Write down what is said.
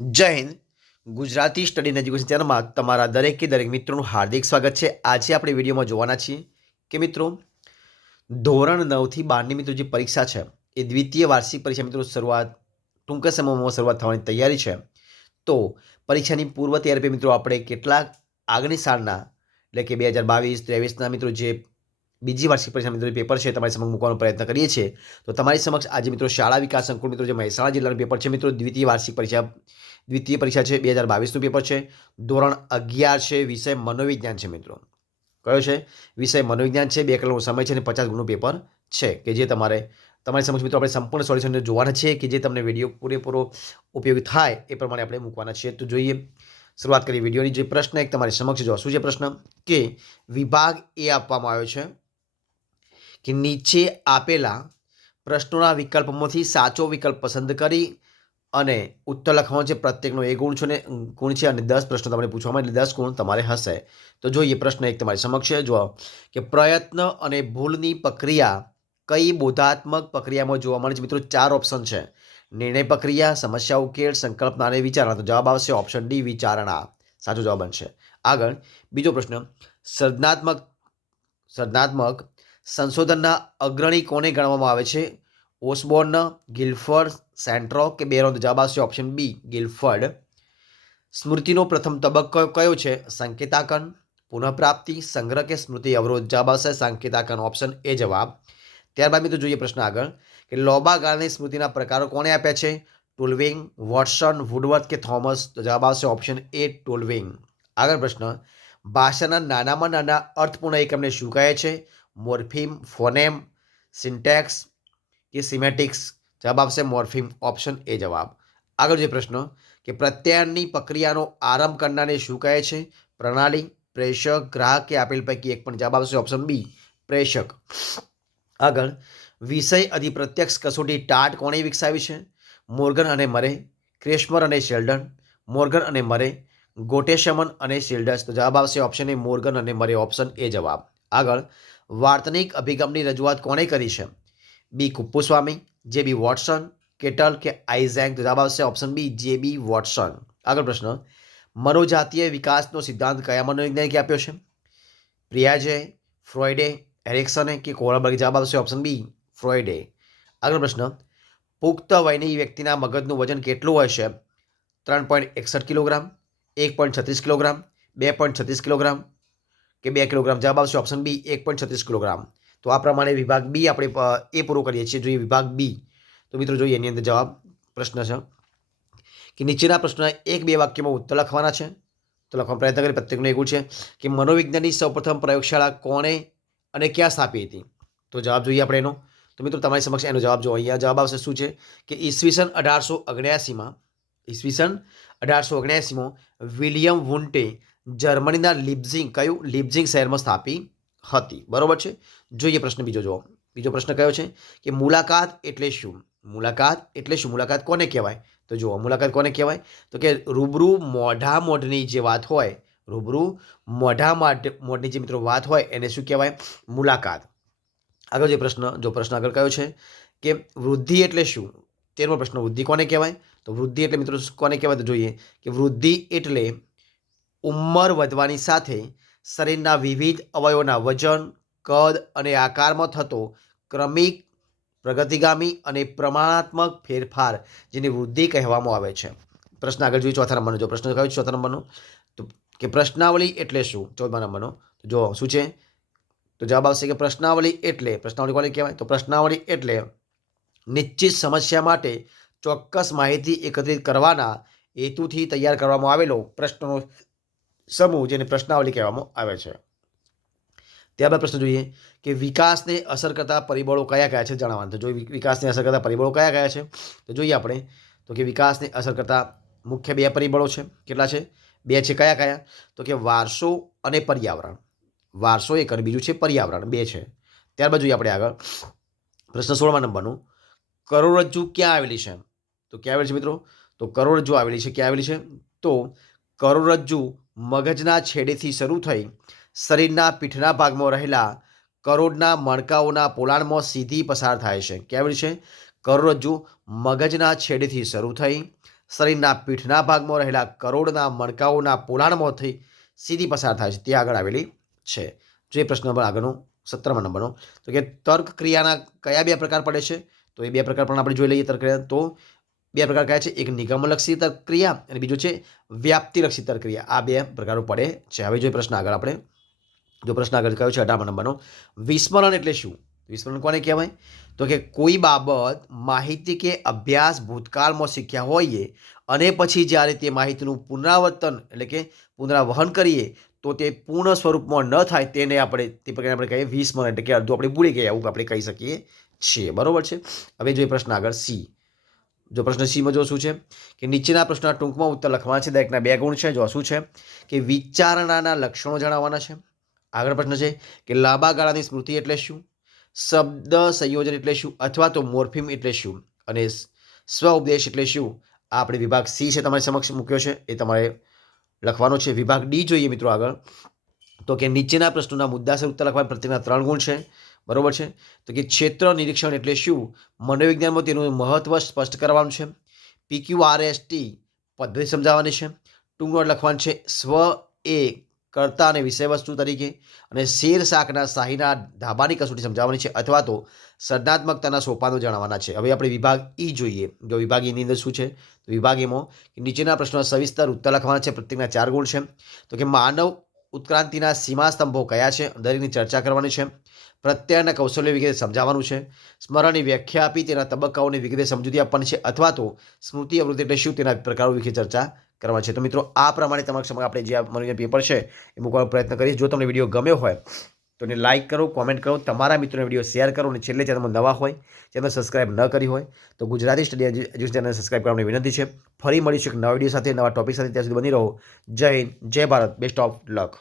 જય Hind. Gujarati study and education ચેનલમાં તમારા દરેકે દરેક મિત્રોનું હાર્દિક સ્વાગત છે. આજે આપણે વિડીયોમાં જોવાના છીએ કે મિત્રો ધોરણ 9 થી 12ની મિત્રો જે પરીક્ષા છે એ દ્વિતીય વાર્ષિક પરીક્ષા મિત્રો ટૂંક સમયમાં શરૂઆત થવાની તૈયારી છે. તો પરીક્ષાની પૂર્વ તૈયારી મિત્રો આપણે કેટલાક આગળની સાલના એટલે કે 2022-23ના મિત્રો જે બીજી વાર્ષિક પરીક્ષા મિત્રો પેપર છે તમારી સમક્ષ મૂકવાનો પ્રયત્ન કરીએ છીએ. તો તમારી સમક્ષ આજે મિત્રો શાળા વિકાસ સંકુલ મિત્રો જે મહેસાણા જિલ્લાનું પેપર છે મિત્રો દ્વિતીય પરીક્ષા છે 2022નું પેપર છે. ધોરણ 11 છે, વિષય મનોવિજ્ઞાન છે મિત્રો. કયો છે? વિષય મનોવિજ્ઞાન છે. 2 કલાકનો સમય છે અને 50 ગુણનું પેપર છે કે જે તમારી સમક્ષ મિત્રો આપણે સંપૂર્ણ સોલ્યુશન જોવાના છે કે જે તમને વિડીયો પૂરેપૂરો ઉપયોગી થાય એ પ્રમાણે આપણે મૂકવાના છે. તો જોઈએ, શરૂઆત કરીએ વિડીયોની. જે પ્રશ્ન એક તમારી સમક્ષ જો શું છે પ્રશ્ન કે વિભાગ એ આપવામાં આવ્યો છે કે નીચે આપેલા પ્રશ્નોના વિકલ્પોમાંથી સાચો વિકલ્પ પસંદ કરી અને ઉત્તર લખવાનો છે. પ્રત્યેકનો 1 ગુણ છે અને 10 પ્રશ્નો તમને પૂછવામાં એટલે 10 ગુણ તમારે હશે. તો જોઈએ પ્રશ્ન એક તમારી સમક્ષ છે જો કે પ્રયત્ન અને ભૂલની પ્રક્રિયા કઈ બોધાત્મક પ્રક્રિયામાં જોવા મળે છે મિત્રો? 4 ઓપ્શન છે: નિર્ણય પ્રક્રિયા, સમસ્યા ઉકેલ, સંકલ્પના અને વિચારણા. તો જવાબ આવશે ઓપ્શન ડી, વિચારણા. સાચો જવાબ બનશે. આગળ બીજો પ્રશ્ન, સર્જનાત્મક સંશોધનના અગ્રણી કોને ગણવામાં આવે છે? ઓસબોર્ન, ગિલફર્ડ, સેન્ટ્રો કે બેરોન? જવાબ આવશે ઓપ્શન બી, ગિલફર્ડ. સ્મૃતિનો પ્રથમ તબક્કો કયો છે? સંકેતાંકન, પુનઃપ્રાપ્તિ, સંગ્રહ કે સ્મૃતિ અવરોધ? જવાબ આવશે સંકેતાંકન, ઓપ્શન એ જવાબ. ત્યારબાદ મિત્રો જોઈએ પ્રશ્ન આગળ કે લાંબા ગાળાની સ્મૃતિના પ્રકારો કોણે આપ્યા છે? ટુલવિંગ, વોટસન, વુડવર્થ કે થોમસ? તો જવાબ આવશે ઓપ્શન એ, ટુલવિંગ. આગળ પ્રશ્ન, ભાષાના નાનામાં નાના અર્થપૂર્ણ એકમને શું કહે છે? મોર્ફિમ, ફોનેમ, સિન્ટેક્સ કે સિમેટિક્સ? જવાબ આવશે મોર્ફિમ, ઓપ્શન એ જવાબ. આગળ જે પ્રશ્ન કે પ્રત્યાયનની પ્રક્રિયાનો આરંભ કરનારને શું કહે છે? પ્રણાલી, પ્રેષક, ગ્રાહક કે આપેલ પૈકી એક? પણ જવાબ આવશે ઓપ્શન બી, પ્રેષક. આગળ વિષય અધિપ્રત્યક્ષ કસોટી ટાટ કોણે વિકસાવી છે? મોર્ગન અને મરે, ક્રેશમર અને શેલ્ડન, મોર્ગન અને મરે, ગોટેશમન અને શિલ્ડસ? તો જવાબ આવશે ઓપ્શન એ, મોર્ગન અને મરે, ઓપ્શન એ જવાબ. આગળ વાર્તનિક અભિગમની રજૂઆત કોણે કરી છે? બી કુપ્પુસ્વામી, જે બી વોટસન, કેટલ કે આઇઝેક? તો જવાબ આવશે ઓપ્શન બી, જે બી વોટસન. આગળ પ્રશ્ન, મનોજાતીય વિકાસનો સિદ્ધાંત કયા મનોવૈજ્ઞાનિકે આપ્યો છે? પ્રિયાજે, ફ્રોઇડે, એરિક્સને કે કોલબર્ગે? જવાબ આવશે ઓપ્શન બી, ફ્રોઇડે. આગળ પ્રશ્ન, પુખ્ત વયની વ્યક્તિના મગજનું વજન કેટલું હોય છે? 3.61 કિલોગ્રામ, 1.36 કિલોગ્રામ, 2.36 કિલોગ્રામ કે 2 કિલોગ્રામ? જવાબ આવશે ઓપ્શન બી, 1.36 કિલોગ્રામ. તો આ પ્રમાણે વિભાગ બી આપણે એ પૂરો કરીએ છીએ. જોઈએ વિભાગ બી. તો મિત્રો જોઈએ એની અંદર જવાબ પ્રશ્ન છે કે નીચેના પ્રશ્નના 1-2 વાક્યમાં ઉત્તર લખવાના છે. તો લખવાનો પ્રયત્ન કરીએ. પ્રત્યેકનો એક છે કે મનોવિજ્ઞાનની સૌપ્રથમ પ્રયોગશાળા કોણે અને ક્યાં સ્થાપી હતી? તો જવાબ જોઈએ આપણે એનો. તો મિત્રો તમારી સમક્ષ એનો જવાબ જો અહીંયા જવાબ આવશે શું છે કે ઈસવીસન 1879માં વિલિયમ વુન્ટે જર્મનીના લિપ્ઝિગ શહેરમાં સ્થાપી હતી. બરોબર છે. જોઈએ પ્રશ્ન બીજો જો. બીજો પ્રશ્ન કયો છે કે મુલાકાત એટલે શું? મુલાકાત કોને કહેવાય? તો જુઓ મુલાકાત કોને કહેવાય? તો કે રૂબરૂ મોઢાની જે વાત હોય, મોઢની જે મિત્રો વાત હોય એને શું કહેવાય? મુલાકાત. આગળ જે પ્રશ્ન આગળ કયો છે કે વૃદ્ધિ એટલે શું? 13મો પ્રશ્ન, વૃદ્ધિ કોને કહેવાય? તો વૃદ્ધિ એટલે મિત્રો કોને કહેવાય? તો જોઈએ કે વૃદ્ધિ એટલે ઉંમર વધવાની સાથે શરીરના વિવિધ અવયવોના વજન, કદ અને આકારમાં થતો ક્રમિક, પ્રગતિગામી અને પ્રમાણાત્મક ફેરફાર જેને વૃદ્ધિ કહેવામાં આવે છે. પ્રશ્ન આગળ જોઈએ 4થા નંબરનો. જો પ્રશ્ન કયો છે 4થા નંબરનો? તો કે પ્રશ્નાવલી એટલે શું? 14મા નંબરનો. જો શું છે? તો જવાબ આવશે કે પ્રશ્નાવલી કોને કહેવાય? તો પ્રશ્નાવલી એટલે નિશ્ચિત સમસ્યા માટે ચોક્કસ માહિતી એકત્રિત કરવાના હેતુથી તૈયાર કરવામાં આવેલો પ્રશ્નોનો સમૂહ જેને પ્રશ્નાવલી કહેવામાં આવે છે. ત્યારબાદ પ્રશ્ન જોઈએ કે વિકાસને અસર કરતા પરિબળો કયા કયા છે જણાવવાનું. તો જોઈએ વિકાસને અસર કરતા પરિબળો કયા કયા છે? તો જોઈએ આપણે તો કે વિકાસને અસર કરતા મુખ્ય 2 પરિબળો છે. કેટલા છે? 2 છે. કયા કયા? તો કે વારસો અને પર્યાવરણ. વારસો એક અને બીજું છે પર્યાવરણ, 2 છે. ત્યારબાદ જોઈએ આપણે આગળ પ્રશ્ન 16મા નંબરનું, કરોડરજ્જુ ક્યાં આવેલી છે? તો ક્યાં આવેલી છે મિત્રો? તો કરોડરજ્જુ આવેલી છે. ક્યાં આવેલી છે? તો કરોડરજ્જુ મગજના છેડેથી શરૂ થઈ શરીરના પીઠના ભાગમાં રહેલા કરોડના મણકાઓના પોલાણમાં સીધી પસાર થાય છે. ક્યાં આવેલી છે? કરોડરજ્જુ મગજના છેડેથી શરૂ થઈ શરીરના પીઠના ભાગમાં રહેલા કરોડના મણકાઓના પોલાણમાંથી સીધી પસાર થાય છે તે આગળ આવેલી છે. જે પ્રશ્ન નંબર આગળનો 17મા નંબરનો, તો કે તર્ક ક્રિયાના કયા 2 પ્રકાર પડે છે? તો એ 2 પ્રકાર પણ આપણે જોઈ લઈએ. તર્ક ક્રિયા તો 2 પ્રકાર કયા છે? એક નિગમલક્ષી તર્ક ક્રિયા અને બીજું છે વ્યાપ્તિલક્ષી તર્ક ક્રિયા. આ 2 પ્રકારો પડે છે. હવે જો પ્રશ્ન આગળ આપણે પ્રશ્ન આગળ કયો છે 18મા નંબરનો, વિસ્મરણ એટલે શું? વિસ્મરણ કોને કહેવાય? તો કે કોઈ બાબત માહિતી કે અભ્યાસ ભૂતકાળમાં શીખ્યા હોઈએ અને પછી જ્યારે તે માહિતીનું પુનરાવર્તન એટલે કે પુનરાવહન કરીએ તો તે પૂર્ણ સ્વરૂપમાં ન થાય તેને આપણે તે પ્રકારે આપણે કહીએ વિસ્મરણ, એટલે કે અડધું આપણે ભૂલી ગયા એવું આપણે કહી શકીએ છીએ. બરોબર છે. હવે જોઈએ પ્રશ્ન આગળ સી. જો પ્રશ્ન સીમાં જો શું છે કે નીચેના પ્રશ્નના ટૂંકમાં ઉત્તર લખવાના છે. દરેકના 2 ગુણ છે. જો શું છે કે વિચારણાના લક્ષણો જણાવવાના છે. આગળ પ્રશ્ન છે કે લાંબા ગાળાની સ્મૃતિ એટલે શું? શબ્દ સંયોજન એટલે શું? અથવા તો મોર્ફિમ એટલે શું? અને સ્વ ઉપદેશ એટલે શું? આ આપણે વિભાગ સી છે તમારી સમક્ષ મૂક્યો છે, એ તમારે લખવાનો છે. વિભાગ ડી જોઈએ મિત્રો આગળ, તો કે નીચેના પ્રશ્નોના મુદ્દાસર ઉત્તર લખવા. પ્રત્યેકના 3 ગુણ છે. બરોબર છે. તો કે ક્ષેત્ર નિરીક્ષણ એટલે શું? મનોવિજ્ઞાનમાં તેનું મહત્વ સ્પષ્ટ કરવાનું છે. PQRST પદ્ધતિ સમજાવવાની છે. ટૂંકમાં લખવાનું છે સ્વ એ કર્તા અને વિષય વસ્તુ તરીકે, અને શેર શાકના શાહીના ધાબાની કસોટી સમજાવવાની છે, અથવા તો સર્જનાત્મકતાના સોપાનો જણાવવાના છે. હવે આપણે વિભાગ ઈ જોઈએ. જો વિભાગ ઈની અંદર શું છે? તો વિભાગ એમાં નીચેના પ્રશ્નો સવિસ્તર ઉત્તર લખવાના છે. પ્રત્યેકના 4 ગુણ છે. તો કે માનવ ઉત્ક્રાંતિના સીમા સ્તંભો કયા છે? દરેકની ચર્ચા કરવાની છે. પ્રત્યયના કૌશલ્ય વિગતે સમજાવવાનું છે. સ્મરણની વ્યાખ્યા આપી તેના તબક્કાઓની વિગતે સમજૂતી આપવાની છે, અથવા તો સ્મૃતિ અવરોધ એટલે શું તેના પ્રકારો વિશે ચર્ચા કરવાની છે. તો મિત્રો આ પ્રમાણે તમારા સમક્ષ આપણે જે મનોવિજ્ઞાન પેપર છે એ મૂકવાનો પ્રયત્ન કરીશ. જો તમને વિડીયો ગમ્યો હોય તો એને લાઇક કરો, કોમેન્ટ કરો, તમારા મિત્રોને વિડીયો શેર કરો, અને છેલ્લે ચેનલમાં નવા હોય, ચેનલ સબસ્ક્રાઇબ ન કરી હોય તો Gujarati study education channel subscribe કરવાની વિનંતી છે. ફરી મળીશું એક નવા વિડીયો સાથે, નવા ટોપિક સાથે. ત્યાં સુધી બની રહો. જય હિન્દ, જય ભારત, બેસ્ટ ઓફ લક.